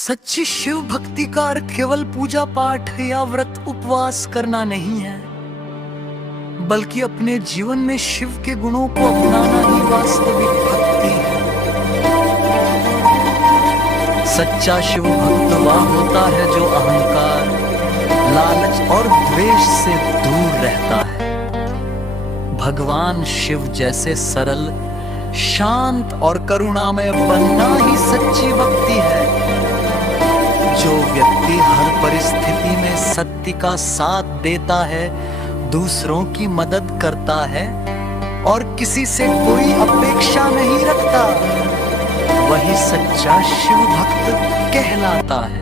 सच्ची शिव भक्ति का अर्थ केवल पूजा पाठ या व्रत उपवास करना नहीं है, बल्कि अपने जीवन में शिव के गुणों को अपनाना ही वास्तविक भक्ति है। सच्चा शिव भक्त वह होता है जो अहंकार, लालच और द्वेष से दूर रहता है। भगवान शिव जैसे सरल, शांत और करुणामय बनना ही सच्ची भक्ति है। जो व्यक्ति हर परिस्थिति में सत्य का साथ देता है, दूसरों की मदद करता है और किसी से कोई अपेक्षा नहीं रखता, वही सच्चा शिव भक्त कहलाता है।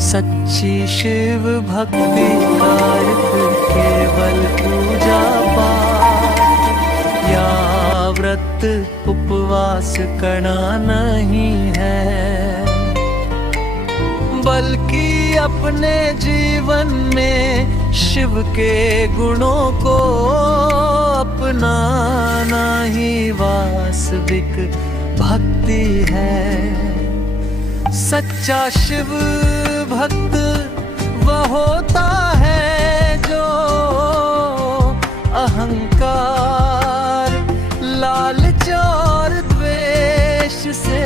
सच्ची शिव भक्ति का अर्थ केवल पूजा पाठ या व्रत उपवास करना नहीं है, बल्कि अपने जीवन में शिव के गुणों को अपनाना ही वास्तविक भक्ति है। सच्चा शिव भक्त वह होता है जो अहंकार, लालच और द्वेष से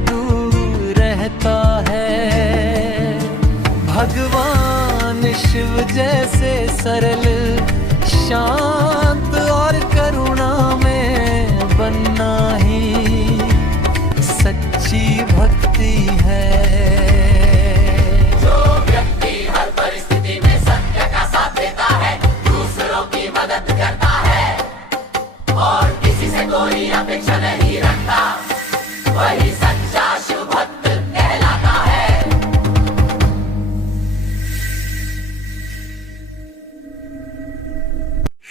दूर रहता है। भगवान शिव जैसे सरल, शांत और करुणा में बनना ही सच्ची भक्ति है। कोई अपेक्षा नहीं रखता, वही सच्चा शिव भक्त कहलाता है।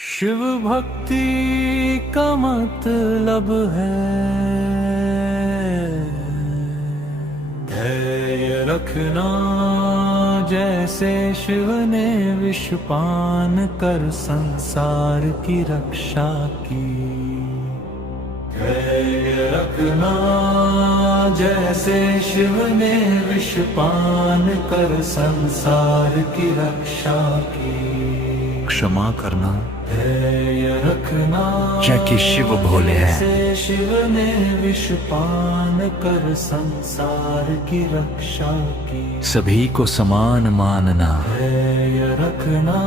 शिव भक्ति का मतलब है धैर्य रखना, जैसे शिव ने विष पान कर संसार की रक्षा की। धैर्य रखना, जैसे शिव ने विष पान कर संसार की रक्षा की। क्षमा करना, धैर्य रखना, जैसे शिव भोले हैं। जैसे शिव ने विष पान कर संसार की रक्षा की। सभी को समान मानना, धैर्य रखना,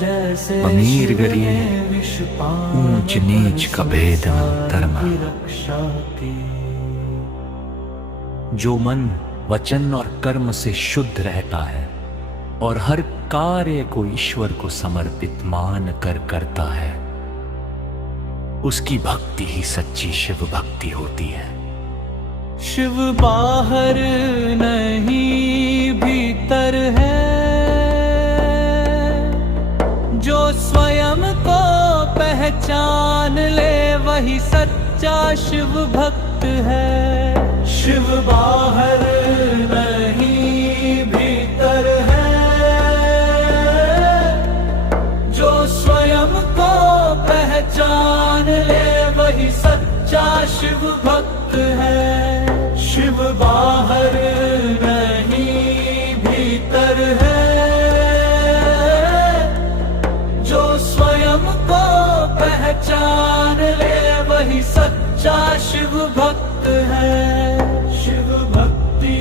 जैसे अमीर गरीब, ऊंच नीच का भेद न धर्म। जो मन, वचन और कर्म से शुद्ध रहता है और हर कार्य को ईश्वर को समर्पित मान कर करता है, उसकी भक्ति ही सच्ची शिव भक्ति होती है। शिव बाहर नहीं भीतर है, जो स्वयं को पहचान ले वही सच्चा शिव भक्त है। शिव बाहर नहीं भीतर है, जो स्वयं को पहचान ले वही सच्चा शिव भक्त है। शिव बाहर नहीं भीतर है, पहचान ले वही सच्चा शिव भक्त है। शिव भक्ति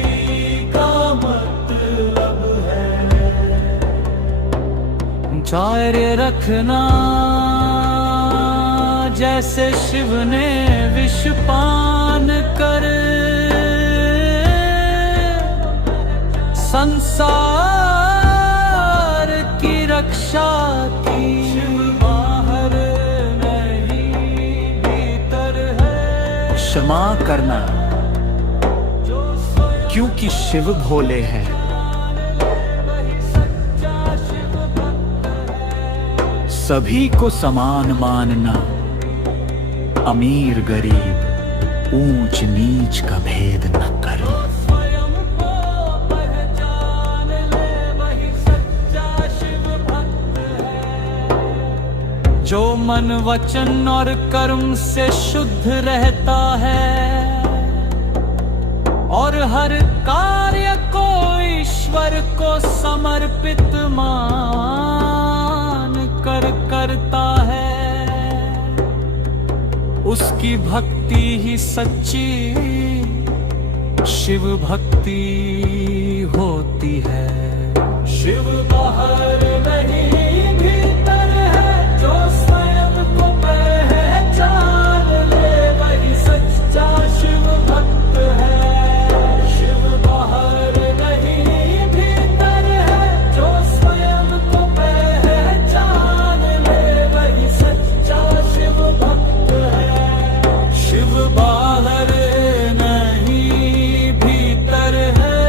का मतलब है धैर्य रखना, जैसे शिव ने विष पान कर संसार की रक्षा की। क्षमा करना, क्योंकि शिव भोले हैं। सभी को समान मानना, अमीर गरीब, ऊंच नीच का भेद न कर। मन वचन और कर्म से शुद्ध रहता है और हर कार्य को ईश्वर को समर्पित मान कर करता है। उसकी भक्ति ही सच्ची शिव भक्ति होती है। शिव बाहर नहीं भीतर है, जो स्वयं को पहचान ले वही सच्चा शिव भक्त है। शिव बाहर नहीं भीतर है, जो स्वयं को पहचान ले वही सच्चा शिव भक्त है। शिव बाहर नहीं भीतर है,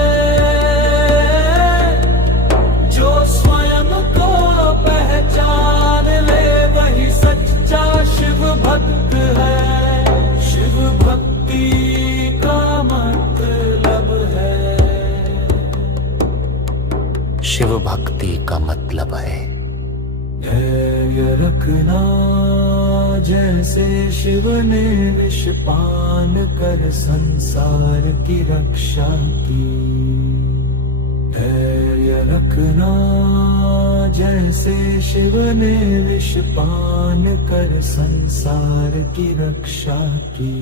जो स्वयं को पहचान ले वही सच्चा शिव भक्त है। शिव भक्ति का मतलब है, शिव भक्ति का मतलब है धैर्य रखना जैसे शिव ने विष पान कर संसार की रक्षा की। धैर्य रखना जैसे शिव ने विष पान कर संसार की रक्षा की।